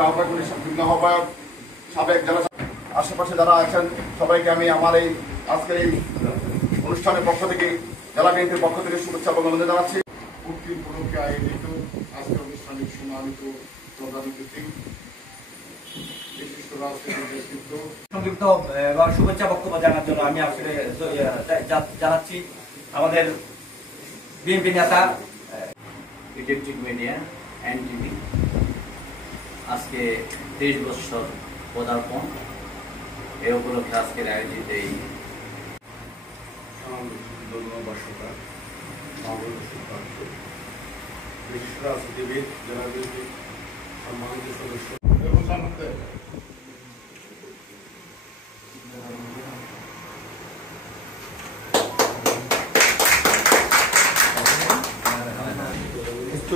বিএনপির আহ্বায়ক যুগ্ম আহ্বায়ক সাবেক জেলা আশেপাশে যারা আছেন সবাইকে আমি আমার এই আজকের এই অনুষ্ঠানের পক্ষ থেকে জেলা বিএনপির পক্ষ থেকে শুভেচ্ছা এবং অভিনন্দন জানাচ্ছি। মুক্তির উপলক্ষে আয়োজিত আজকের অনুষ্ঠানে সম্মানিত প্রধান অতিথি বিশিষ্ট রাজনৈতিক নেতৃত্ব সংযুক্ত এবং শুভেচ্ছা বক্তব্য জানার জন্য আমি আসলে জানাচ্ছি আমাদের বিএনপি নেতা ইলেকট্রিক মিডিয়া এনটিভি আজকে 23 বছর পদার্পণ এই উপলক্ষে আজকের আয়োজিত এই বর্ষতা বিশিষ্ট রাজনীতিবিদ জেলা বিএনপির সম্মানিত সদস্য একটু